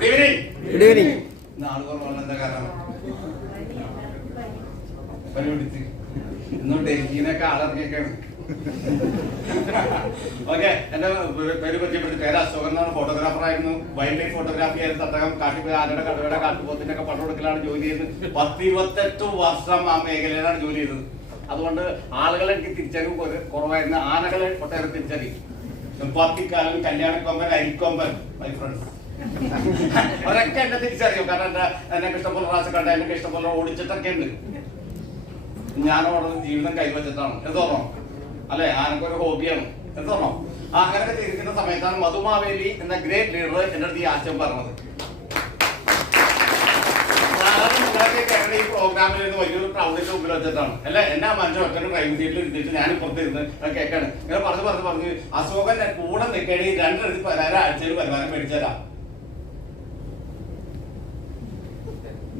Good evening. Good evening. നാളെ കുറവുള്ള എന്താ കാരണം? പരിപിടിച്ച് ഇന്നും ഡൽഹിനൊക്കെ ആളിറങ്ങിയൊക്കെയാണ്. ഓക്കെ, എന്റെ പേര് പരിചയപ്പെടുത്തി. പേര് അശോകൻ എന്നാണ്. ഫോട്ടോഗ്രാഫർ ആയിരുന്നു. വൈൽഡ് ലൈഫ് ഫോട്ടോഗ്രാഫി ആയിരുന്നു. തട്ടകം കാട്ടിപ്പോയി ആനയുടെ കടുവയുടെ കാട്ടുപോത്തിന്റെ ഒക്കെ പടം എടുക്കലാണ് ജോലി ചെയ്തത്. 10-28 വർഷം ആ മേഖലയിലാണ് ജോലി ചെയ്തത്. അതുകൊണ്ട് ആളുകളെ എനിക്ക് തിരിച്ചറിവ് കുറവായിരുന്നു. ആനകളെ ഒട്ടേറെ തിരിച്ചറിയും. പത്തിക്കാലം, കല്യാണക്കൊമ്പൻ, അരിക്കൊമ്പൻ, മൈ ഫ്രണ്ട്സ് അവരൊക്കെ എന്നെ തിരിച്ചറിയും. കാരണം എന്നെ ഇഷ്ടംപോലെ പ്രാവശ്യം കണ്ട, എന്നെ ഇഷ്ടംപോലെ ഓടിച്ചിട്ടൊക്കെ ഉണ്ട്. ഞാനവിടെ ജീവിതം കൈവച്ചിട്ടാണ് എന്തോന്നോ അല്ലെ, ആനക്കൊരു ഹോബിയാണ് എന്തോന്നോ. അങ്ങനെയൊക്കെ ചെയ്തിരിക്കുന്ന സമയത്താണ് മധുമാവേലി എന്ന ഗ്രേറ്റ് ലീഡർ എന്റെ അടുത്ത് ഈ ആശയം പറഞ്ഞത്. നിങ്ങളൊക്കെ ഈ പ്രോഗ്രാമിൽ നിന്ന് വലിയൊരു ക്രൗഡിന്റെ മുമ്പിൽ വെച്ചിട്ടാണ് അല്ലെ, എന്നെ ആ മനുഷ്യൻ ഒറ്റ ഡ്രൈവിംഗ് സീറ്റിൽ ഇരുത്തിയിട്ട് ഞാൻ ഇപ്പുറത്തിരുന്ന് കേൾക്കാണ്. ഇങ്ങനെ പറഞ്ഞ് അശോകൻ കൂടെ നിൽക്കേണ്ടി 2 ആഴ്ചയിൽ വരുമാനം മേടിച്ചുതരാം.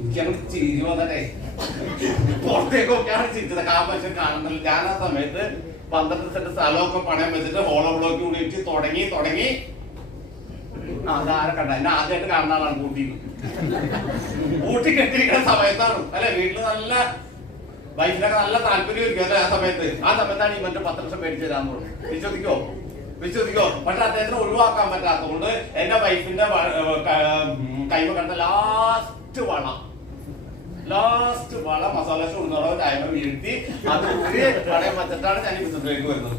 എനിക്കങ്ങനെ ചിരി വന്നേ, പുറത്തേക്കൊക്കെയാണ് ചിരിച്ചത്. ആ മനുഷ്യൻ കാണുന്നില്ല. ഞാൻ ആ സമയത്ത് 12 സെന്റ് സ്ഥലമൊക്കെ പണയം വെച്ചിട്ട് ഹോളോ ബ്ലോക്ക് കൂടി തുടങ്ങി അതാരെ കണ്ട എന്നെ ആദ്യമായിട്ട് കാണുന്ന ആളാണ്. ഊട്ടി കെട്ടിരിക്കുന്ന സമയത്താണ് അല്ലെ, വീട്ടില് നല്ല വൈഫിനൊക്കെ നല്ല താല്പര്യമായിരിക്കും അല്ലെ. ആ സമയത്താണ് ഈ മറ്റേ 10 ലക്ഷം മേടിച്ചു തരാന്ന് പറഞ്ഞു. വിശ്വസിക്കോ? പക്ഷെ അദ്ദേഹത്തിന് ഒഴിവാക്കാൻ പറ്റാത്തതുകൊണ്ട് എന്റെ വൈഫിന്റെ കൈമ കണ്ട ലാസ്റ്റ് വള മസാല ഷൂന്നോളോ ടൈമ വീഴ്ത്തി അത് ഒരു പണയം വെച്ചിട്ടാണ് ഞാൻ ഈ ബിസിനസ്സിലേക്ക് വരുന്നത്.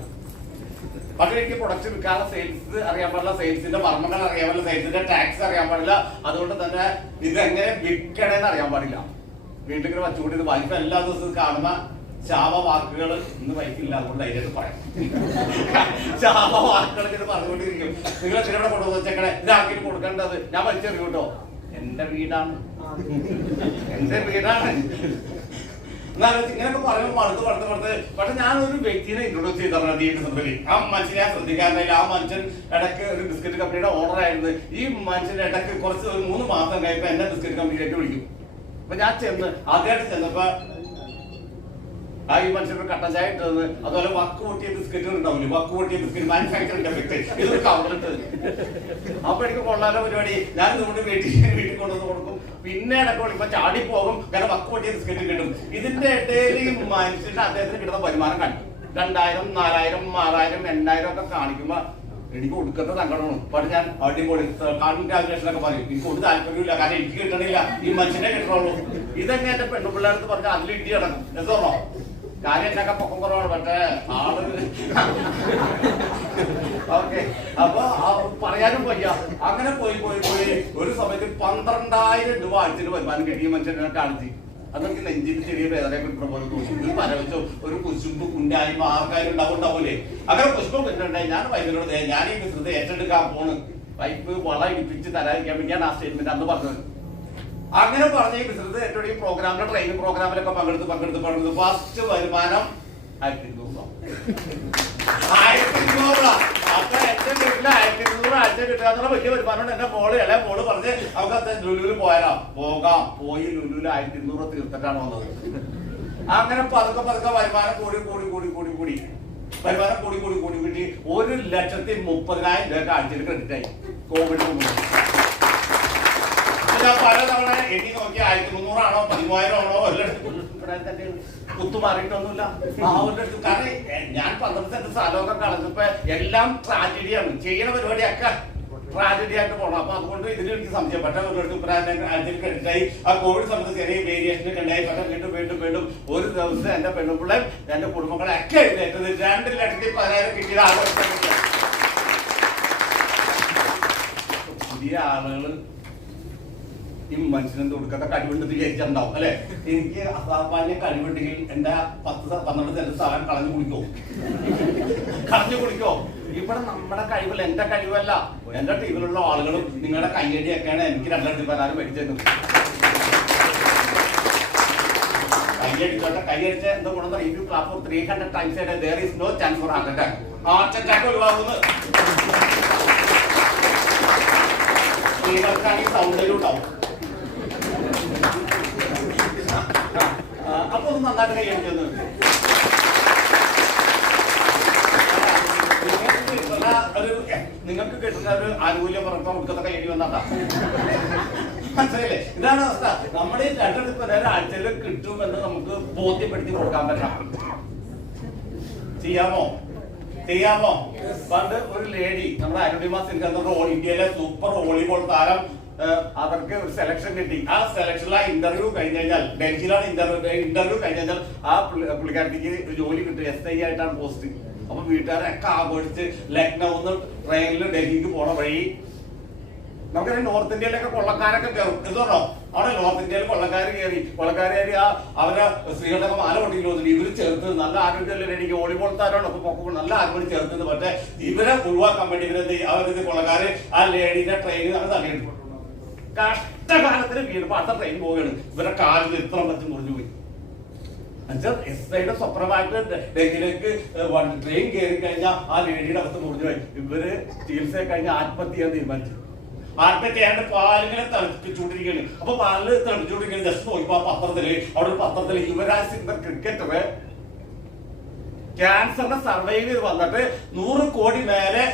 പക്ഷെ എനിക്ക് പ്രൊഡക്റ്റ് വിൽക്കാനുള്ള സെയിൽസ് അറിയാൻ പാടില്ല, സെയിൽസിന്റെ മർമ്മങ്ങൾ അറിയാൻ പാടില്ല, സെയിൽസിന്റെ ടാക്സ് അറിയാൻ പാടില്ല. അതുകൊണ്ട് തന്നെ ഇതെങ്ങനെ വിൽക്കണേന്ന് അറിയാൻ പാടില്ല. വീട്ടിൽ വച്ചുകൂടി വൈഫ് എല്ലാ ദിവസവും കാണുന്ന ശാപവാക്കുകൾ ഇന്ന് വൈഫില്ല, അതുകൊണ്ട് അതിലേക്ക് പറയാം. ശാപവാക്കുകളൊക്കെ ഇത് പറഞ്ഞുകൊണ്ടിരിക്കും. നിങ്ങൾ ഇതിലൂടെ കൊണ്ടുവന്ന് വെച്ചേക്കണേ, ഇതാക്കിയിട്ട് കൊടുക്കേണ്ടത് ഞാൻ വലിച്ചെറിയും കേട്ടോ. എന്റെ വീടാണ്. ഇങ്ങനെയൊക്കെ പറയുമ്പോൾ മടുത്ത് പക്ഷെ ഞാനൊരു വ്യക്തിനെ ഇൻട്രൊഡ്യൂസ് ചെയ്തിട്ടുണ്ട്. ആ മനുഷ്യനെ ഞാൻ ശ്രദ്ധിക്കാറില്ല. ആ മനുഷ്യൻ ഇടയ്ക്ക് ഒരു ബിസ്ക്കറ്റ് കമ്പനിയുടെ ഓണർ ആയിരുന്നു. ഈ മനുഷ്യന്റെ ഇടയ്ക്ക് കുറച്ച് ഒരു 3 മാസം കഴിയുമ്പോൾ എന്നെ ബിസ്ക്കറ്റ് കമ്പനിയിലേക്ക് വിളിക്കും. അപ്പൊ ഞാൻ ആദ്യമായിട്ട് ചെന്നപ്പോ ഈ മനുഷ്യർക്ക് കട്ടൻ ചായ ഇട്ടത്, അതുപോലെ വക്ക് പൊട്ടിയ ബിസ്ക്കറ്റുകൾ ഉണ്ടാവില്ലേ, വക്ക് പൊട്ടിയ ബിസ്ക്കറ്റ് മാനുഫാക്ചറിംഗ് എഫക്ട്, ഇതൊരു കവറിട്ടത്. അപ്പൊ എനിക്ക് കൊള്ളാലോ പരിപാടി. ഞാൻ ഇതുകൊണ്ട് വീട്ടിൽ കൊണ്ടുവന്ന് കൊടുക്കും. പിന്നെ ഇടയ്ക്ക് ഇപ്പൊ ചാടിപ്പോകും, കാരണം വക്ക് പൊട്ടിയ ബിസ്ക്കറ്റ് കിട്ടും. ഇതിന്റെ ഇടയിൽ ഈ മനുഷ്യന്റെ അദ്ദേഹത്തിന് കിട്ടുന്ന വരുമാനം കണ്ടു 2000, 4000, 6000, 8000 ഒക്കെ കാണിക്കുമ്പോ എനിക്ക് കൊടുക്കുന്ന സങ്കടമാണ്. പക്ഷെ ഞാൻ അടിപൊളി കൺഗ്രാജുലേഷൻ ഒക്കെ പറയും. എനിക്ക് ഒരു താല്പര്യമില്ല, കാരണം എനിക്ക് കിട്ടണില്ല, ഈ മനുഷ്യനെ കിട്ടണുള്ളൂ. ഇതെങ്ങനെ എന്റെ പെണ്ണുപിള്ളേർക്ക് പറഞ്ഞാൽ അതിൽ ഇടി കിടക്കും എന്തോന്നോ. കാര്യം എന്നൊക്കെ പൊക്കം കുറവാണ്, പക്ഷേ ആള് ഓക്കെ. അപ്പൊ പറയാനും വയ്യ. അങ്ങനെ പോയി ഒരു സമയത്ത് 12,000 രൂപ ആഴ്ചയിൽ വരുമാനം കിട്ടിയ മനുഷ്യനെ കാണിച്ച് അതൊക്കെ നെഞ്ചിന് ചെറിയ വേദന കിട്ടുന്ന പോലെ തോന്നി. പരവച്ചോ ഒരു കുശുമ്പ് കുണ്ടായി ആൾക്കാരും ഉണ്ടാവൂലേ. അങ്ങനെ കുശുമ്പ് കിട്ടുന്നുണ്ടായി. ഞാൻ വൈഫിനോട് ഞാൻ ഈ ബിസിനസ് ഏറ്റെടുക്കാൻ പോണ്, വൈഫ് വള ഇടിപ്പിച്ച് തരാതിരിക്കാൻ വേണ്ടിയാണ് ആ സ്റ്റേറ്റ്മെന്റ് അന്ന് പറഞ്ഞത്. അങ്ങനെ പറഞ്ഞ ഈ ബിസിനസ് ഏറ്റവും ഈ പ്രോഗ്രാമിലെ ട്രെയിനിങ് പ്രോഗ്രാമിലൊക്കെ പങ്കെടുത്ത് ഫസ്റ്റ് വരുമാനം 1200 രൂപ. 1200 രൂപ. അപ്പൊ എന്റെ വീട്ടില് 1200 ആഴ്ച കിട്ടുക വലിയ വരുമാനം. എന്റെ ഇളയ മോള് പറഞ്ഞ് നമുക്ക് ലുലുവിൽ പോയി ലുലുവിൽ 1200 രൂപ തീർത്തിട്ടാണ് വന്നത്. അങ്ങനെ പതുക്കെ വരുമാനം കൂടി വരുമാനം കൂടി 1,30,000 രൂപ ആഴ്ചയിൽ ക്രെഡിറ്റ് ആയി. കോവിഡിന് മുമ്പ് പലതവണ എണ്ണി നോക്കി 1300 ആണോ 13,000 ആണോ ഒരിടത്ത് കുത്തുമാറിയിട്ടൊന്നുമില്ല. കാരണം ഞാൻ 12 സെന്റ് സ്ഥലമൊക്കെ കളഞ്ഞപ്പോ എല്ലാം ട്രാജഡിയാണ്. ചെയ്യണ പരിപാടിയൊക്കെ ട്രാജഡി ആയിട്ട് പോകണം. അപ്പൊ അതുകൊണ്ട് ഇതിൽ എനിക്ക് സംശയപ്പെട്ട ഒരിടത്ത് ക്രെഡിറ്റായി. ആ കോവിഡ് സമയത്ത് ചെറിയ വേരിയേഷൻ ഉണ്ടായി. പക്ഷെ വീണ്ടും ഒരു ദിവസം എന്റെ പെണ്ണുപിള്ളേം എന്റെ കുടുംബങ്ങളെ ഒക്കെ എഴുന്നേറ്റത് 2,10,000 കിട്ടിയത് ആഘോഷം. പുതിയ ആളുകൾ ഈ മനുഷ്യനെന്ത് കൊടുക്കാത്ത കഴിവുണ്ടെന്ന് വിചാരിച്ചിട്ടുണ്ടാവും അല്ലെ. എനിക്ക് അസാമാന്യ കഴിവുണ്ടെങ്കിൽ എന്റെ 10-12 സെന്റ് സ്ഥലം കളഞ്ഞു കുടിക്കോ. ഇവിടെ നമ്മുടെ കഴിവല്ല, എന്റെ കഴിവല്ല, എന്റെ ടീമിലുള്ള ആളുകളും നിങ്ങളുടെ കയ്യടിയൊക്കെയാണ് എനിക്ക് 2,10,000 മേടിച്ചത്. കയ്യടിച്ച എന്താ ഗുണം? If you clap for 300 times a day, there is no chance for heart attack. Heart attack ഒഴിവാകുന്നു. സ്ത്രീകൾക്കാണെങ്കിൽ സൗന്ദര്യം ഉണ്ടാവും. അപ്പൊ ഒന്ന് നന്നായിട്ട് കൈയടിച്ചൊന്ന് ഒരു നിങ്ങൾക്ക് കിട്ടുന്ന ഒരു ആനുകൂല്യം പറഞ്ഞപ്പോ നമുക്കതൊക്കെ എഴുതി വന്നാട്ടാ. മനസ്സിലായില്ലേ? ഇതാണ് അവസ്ഥ. നമ്മുടെ ഈ ഒരാഴ്ചയിൽ കിട്ടുമെന്ന് നമുക്ക് ബോധ്യപ്പെടുത്തി കൊടുക്കാൻ പറ്റാം. ചെയ്യാമോ? പണ്ട് ഒരു ലേഡി നമ്മുടെ അരുണിമ സിൻഹ എന്ന ഇന്ത്യയിലെ സൂപ്പർ വോളിബോൾ താരം, അവർക്ക് ഒരു സെലക്ഷൻ കിട്ടി. ആ സെലക്ഷനിലെ ഇന്റർവ്യൂ കഴിഞ്ഞ് കഴിഞ്ഞാൽ, ഡൽഹിയിലാണ് ഇന്റർവ്യൂ കഴിഞ്ഞ് കഴിഞ്ഞാൽ ആ പുള്ളിക്കാരത്തേക്ക് ജോലി കിട്ടും. SI ആയിട്ടാണ് പോസ്റ്റ്. അപ്പൊ വീട്ടുകാരൊക്കെ ആഘോഷിച്ച് ലക്നൌന്ന് ട്രെയിനിൽ ഡൽഹിക്ക് പോണ വഴി നമുക്കറിയാം നോർത്ത് ഇന്ത്യയിലൊക്കെ കൊള്ളക്കാരൊക്കെ കയറും. എന്തോന്നോ അവിടെ നോർത്ത് ഇന്ത്യയിൽ കൊള്ളക്കാർ കയറി അവരെ സ്ത്രീകളുടെ മാല കൊണ്ടില്ലോ ഇവര് ചേർത്ത് നല്ല ആരോഗ്യമല്ലേ എനിക്ക് വോളിബോൾ താരമാണ് അപ്പൊ നല്ല ആരോഗ്യം ചേർത്തത്. പക്ഷെ ഇവരെ ഒഴിവാക്കാൻ വേണ്ടി അവരിത് കൊള്ളക്കാര് ആ ലേഡീന്റെ ട്രെയിനിൽ ആണ് തള്ളിയിട്ട് കഷ്ടകാലത്തിന് വീടുമ്പോ അടുത്ത ട്രെയിൻ പോവുകയാണ്. ഇവരെ കാലിൽ ഇത്ര പറ്റും മുറിഞ്ഞു പോയി. SIയുടെ സ്വപ്നമായിട്ട് ഡൽഹിയിലേക്ക് ട്രെയിൻ കയറി കഴിഞ്ഞാൽ ആ ലേഡിയുടെ അവസ്ഥ മുറിഞ്ഞു പോയി. ഇവര് ചികിത്സ കഴിഞ്ഞ് ആത്മഹത്യ ചെയ്യാൻ തീരുമാനിച്ചു. ആത്മഹത്യ ചെയ്യാണ്ട് പാലിങ്ങനെ തിളപ്പിച്ചുകൊണ്ടിരിക്കുകയാണ്. അപ്പൊ പാലില് തിളപ്പിച്ചുകൊണ്ടിരിക്കുകയാണ്. ജസ്റ്റ് നോക്കിപ്പോ പത്രത്തില് യുവരാജ് സിംഗ് ക്രിക്കറ്ററ് ക്യാൻസറിനെ സർവൈവ് ചെയ്ത് വന്നിട്ട് 100 കോടി മേലെ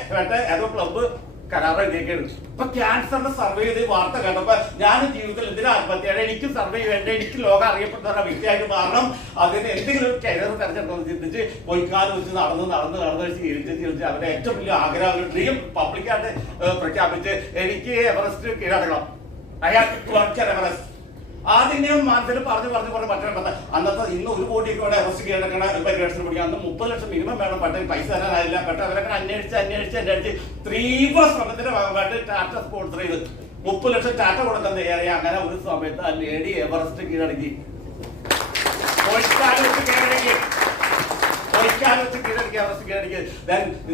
ഏതോ ക്ലബ്ബ് കരാർ എഴുതിയൊക്കെയാണ്. ഇപ്പൊ ക്യാൻസറിന്റെ സർവേ ചെയ്ത് വാർത്ത കേട്ടപ്പോ ഞാൻ ജീവിതത്തിൽ എന്തിനാ ആത്മഹത്യയാണ്, എനിക്ക് സർവേ വേണ്ട, എനിക്ക് ലോകം അറിയപ്പെടുന്ന വ്യക്തിയായിട്ട് മാറണം, അതിന് എന്തെങ്കിലും ഒരു കരിയർ തെരഞ്ഞെടുക്കണം ചിന്തിച്ച് പൊയ്ക്കാലം വെച്ച് നടന്ന് ചിരിച്ച് അവരുടെ ഏറ്റവും വലിയ ആഗ്രഹം ഒരു ഡ്രീം പബ്ലിക്കായിട്ട് പ്രഖ്യാപിച്ച് എനിക്ക് എവറസ്റ്റ് കീഴടക്കണം. എവറസ്റ്റ് ആദ്യം മനസ്സിൽ പറഞ്ഞു പറ്റണം. അന്നത്തെ ഇന്ന് 1 കോടിയൊക്കെ വേണം എവറസ്റ്റ് കീഴടക്കണ പരിവേഷണം പിടിക്കുക. അന്ന് 30 ലക്ഷം മിനിമം വേണം. പെട്ടെന്ന് പൈസ തരാനായില്ല. അവരൊക്കെ അന്വേഷിച്ച് തീവ്ര ശ്രമത്തിന്റെ ഭാഗമായിട്ട് ടാറ്റ സ്പോൺസർ ചെയ്ത് 30 ലക്ഷം ടാറ്റ കൊടുക്കാൻ തയ്യാറായി. അങ്ങനെ ഒരു സമയത്ത് ആ ലേഡി എവറസ്റ്റ് കീഴടക്കി.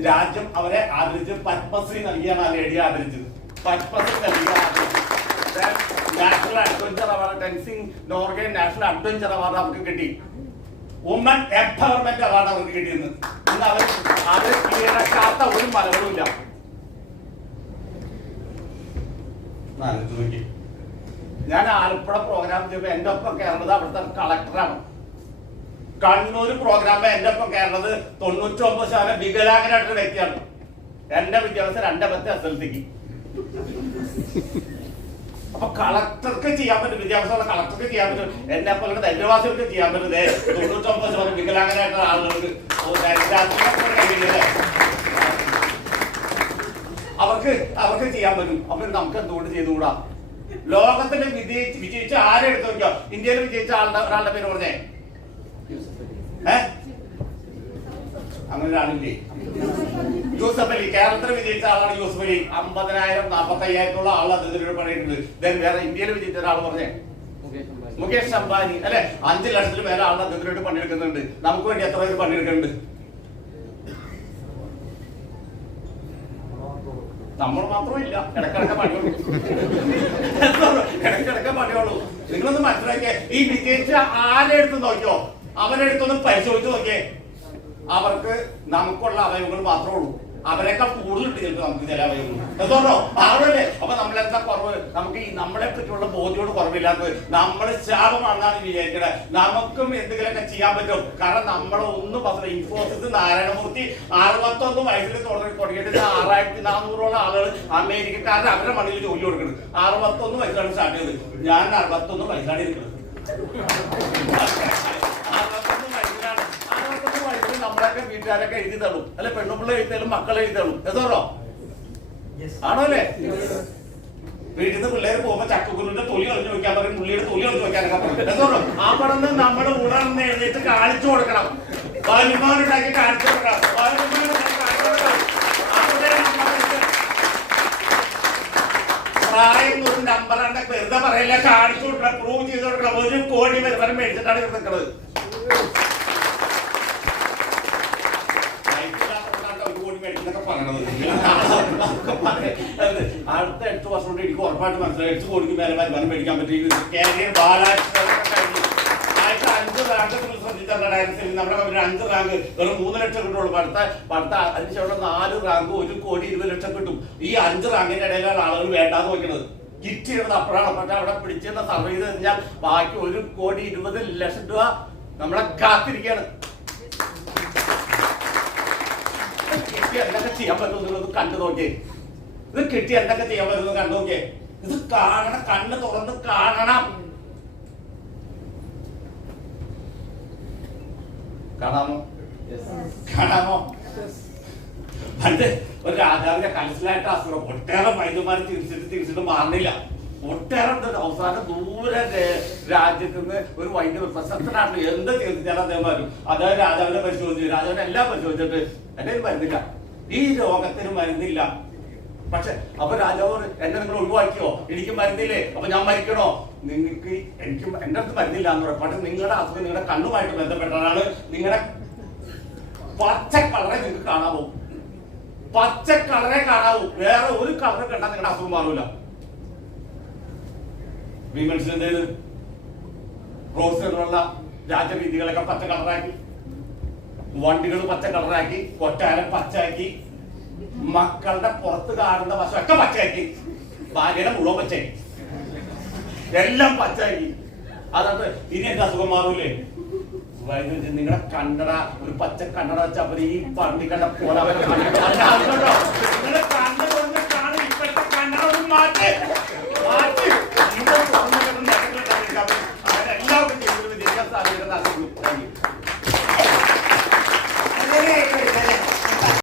രാജ്യം അവരെ ആദരിച്ച് പത്മശ്രീ നൽകിയാണ് ആ ലേഡിയെ ആദരിച്ചത്. പത്മശ്രീ നൽകിയാണ് national adventure award, Tenzing Norgay national adventure award അവർക്ക് കിട്ടി. വുമൺ എംപവർമെന്റ് അവാർഡ് അവർക്ക് കിട്ടിയിരുന്നു. ഇന്ന് അവർ കീഴടക്കാത്ത ഒരു മലകളുമില്ല. ഞാൻ ആലപ്പുഴ പ്രോഗ്രാം ചെയ്യുമ്പോൾ എന്റെ ഒപ്പം കയറുന്നത് അവിടുത്തെ കളക്ടറാണ്. കണ്ണൂർ പ്രോഗ്രാം എന്റെ ഒപ്പം കയറുന്നത് 99% വികലാംഗനായിട്ടൊരു വ്യക്തിയാണ്. എന്റെ വിദ്യാഭ്യാസം 2 SLCക്ക്. അപ്പൊ കളക്ടർക്ക് ചെയ്യാൻ പറ്റും, വിദ്യാഭ്യാസമുള്ള കളക്ടർക്ക് ചെയ്യാൻ പറ്റും, എന്നെ പോലെ ദരിദ്രവാസികൾക്ക് ചെയ്യാൻ പറ്റും. 99% വികലാംഗനായിട്ടുള്ള ആളുകൾക്ക് അവർക്ക് ചെയ്യാൻ പറ്റും. അപ്പൊ നമുക്ക് എന്തുകൊണ്ട് ചെയ്തുകൂടാ? ലോകത്തിൽ വിജയിച്ച ആരെ എടുത്തു നോക്കിയോ? ഇന്ത്യയിൽ വിജയിച്ച ഒരാളുടെ പേര് പറഞ്ഞേ. അങ്ങനെ ഒരാളില്ലേ? യൂസഫ് അലി. കേരളത്തിൽ വിജയിച്ച ആളാണ് യൂസഫ് അലി. 50,000 45,000 ആൾ അദ്ദേഹത്തിന് പണിയിട്ടുണ്ട്. വേറെ ഇന്ത്യയിൽ വിജയിച്ച ഒരാൾ പറഞ്ഞേ മുകേഷ് അംബാനി അല്ലെ. 5 ലക്ഷത്തിൽ മേലെ ആൾ അദ്ദേഹത്തിനായിട്ട് പണിയെടുക്കുന്നുണ്ട്. നമുക്ക് വേണ്ടി എത്ര പേര് പണിയെടുക്കുന്നുണ്ട്? നമ്മൾ മാത്രമില്ല, ഇടക്കിടക്ക് പണിയുള്ളൂ. നിങ്ങളൊന്ന് മനസ്സിലാക്കിയേ. ഈ വിജയിച്ച ആരെ എടുത്ത് നോക്കിയോ? അവരെടുത്തൊന്ന് പരിശോധിച്ച് നോക്കിയേ. അവർക്ക് നമുക്കുള്ള അവയവങ്ങൾ മാത്രമേ ഉള്ളൂ. അവരെക്കാൾ കൂടുതലുണ്ട് ചിലപ്പോൾ നമുക്ക് ചില അവയവങ്ങൾ. എന്തോന്നോ ആളല്ലേ? അപ്പൊ നമ്മളെന്താ കുറവ്? നമുക്ക് ഈ നമ്മളെ പറ്റിയുള്ള ബോധ്യോട് കുറവില്ലാത്തത് നമ്മുടെ ശാപമാണെന്നാണ് വിചാരിക്കണത്. നമുക്കും എന്തെങ്കിലുമൊക്കെ ചെയ്യാൻ പറ്റും. കാരണം നമ്മളൊന്നും പറഞ്ഞ ഇൻഫോസിസ് നാരായണമൂർത്തി 61 വയസ്സിൽ തുടങ്ങിയിട്ട് 6400 ആളുകൾ അമേരിക്കക്കാരുടെ അവരുടെ മണ്ണിൽ ജോലി കൊടുക്കുന്നത് 61 വയസ്സിലാണ് സ്റ്റാർട്ട് ചെയ്തത്. ഞാൻ 61 വയസ്സിലാണ് ഇരിക്കുന്നത്. നമ്മളൊക്കെ വീട്ടുകാരൊക്കെ എഴുതി തള്ളും അല്ലെ, പെണ്ണുപിള്ള എഴുതിയാലും മക്കളെ എഴുതിയാലും എന്തോറോ ആണോ അല്ലേ? വീട്ടിൽ നിന്ന് പിള്ളേര് പോകുമ്പോ ചക്കക്കുരുവിന്റെ തൊലി കളിഞ്ഞു വെക്കാൻ പറയും, പുള്ളിയുടെ തൊലി കളിഞ്ഞു വെക്കാനൊക്കെ പറയും. എന്തോറോ ആ പടന്ന് നമ്മുടെ ഉടനെ എഴുതിയിട്ട് കാണിച്ചു കൊടുക്കണം. വരുമാനുണ്ടാക്കി കാണിച്ചു കൊടുക്കണം. പ്രായം ഒരു നമ്പറാണ്ട് വെറുതെ പറയില്ല, കാണിച്ചു കൊടുക്കണം, പ്രൂവ് ചെയ്ത് കൊടുക്കണം. 1 കോടി വരുമാനം മേടിച്ചിട്ടാണ് നിൽക്കുന്നത്. അടുത്ത 8 വർഷം കൊണ്ട് എനിക്ക് ഉറപ്പായിട്ട് മനസ്സിലായി 8 കോടിക്ക് മേലെ വരുമാനം മേടിക്കാൻ പറ്റും. നമ്മുടെ 5 റാങ്ക് വെറും 3 ലക്ഷം കിട്ടുള്ളൂ. അടുത്ത അതിനുശേഷം 4 റാങ്ക് 1 കോടി 20 ലക്ഷം കിട്ടും. ഈ 5 റാങ്കിന്റെ ഇടയിലാണ് ആളുകൾ വേണ്ടാന്ന് നോക്കുന്നത്. കിറ്റ് ചെയ്യുന്നത് അപ്പോഴാണ്. പക്ഷെ അവിടെ പിടിച്ചെന്ന് സർവേ ചെയ്ത് കഴിഞ്ഞാൽ ബാക്കി 1 കോടി 20 ലക്ഷം രൂപ നമ്മളെ കാത്തിരിക്കുകയാണ്. എന്തൊക്കെ ചെയ്യാൻ പറ്റുമെന്നുള്ളത് കണ്ടു നോക്കിയേ. ഇത് കിട്ടി എന്തൊക്കെ ചെയ്യാൻ പറ്റുന്നത് കണ്ടു നോക്കിയേ. ഇത് കാണണം, കണ്ണ് തുറന്ന് കാണണം. കാണാമോ? കാണാമോ? പണ്ട് ഒരു രാജാവിന്റെ കലസിലായിട്ട് അസുഖം ഒട്ടേറെ വൈദ്യന്മാരെ തിരിച്ചിട്ട് മാറുന്നില്ല. ഒട്ടേറെ അവസാനം ദൂരെ രാജ്യത്ത് നിന്ന് ഒരു വൈദ്യ പ്രശസ്തനായിട്ട് എന്ത് ചികിത്സിച്ചാലും അദ്ദേഹം വരും. അതായത് രാജാവിനെ പരിശോധിച്ചു, രാജാവിനെ എല്ലാം പരിശോധിച്ചിട്ട് എന്റെ മരുന്നില്ല, ഈ രോഗത്തിന് മരുന്നില്ല. പക്ഷെ അപ്പൊ രാജാവ് എന്നെ നിങ്ങൾ ഒഴിവാക്കിയോ, എനിക്ക് മരുന്നില്ലേ, അപ്പൊ ഞാൻ മരിക്കണോ? നിങ്ങൾക്ക് എനിക്ക് എന്റെ അടുത്ത് മരുന്നില്ല എന്ന് പറയും. പക്ഷെ നിങ്ങളുടെ അസുഖം നിങ്ങളുടെ കണ്ണുമായിട്ട് ബന്ധപ്പെട്ടതാണ്. നിങ്ങളുടെ പച്ച കളറെ നിങ്ങൾക്ക് കാണാവൂ, പച്ച കളറെ കാണാവൂ. വേറെ ഒരു കളറ് കണ്ടാൽ നിങ്ങളുടെ അസുഖം മാറൂല. വിമൻസ് എന്ത് ചെയ്ത് റോഡ്സിലുള്ള രാജവീതികളൊക്കെ പച്ച കളറാക്കി, വണ്ടികൾ പച്ച കളറാക്കി, കൊട്ടാരം പച്ചയാക്കി, മക്കളുടെ പുറത്ത് കാണുന്ന വശമൊക്കെ പച്ചയാക്കി, ഭാര്യയുടെ മുഴുവൻ പച്ചയാക്കി, എല്ലാം പച്ചയാക്കി. അതുകൊണ്ട് ഇനി എന്റെ അസുഖം മാറൂലേ? നിങ്ങളുടെ കണ്ണട ഒരു പച്ച കണ്ണട വെച്ചാൽ ഈ പണ്ടി കണ്ട പോലെ നിങ്ങളുടെ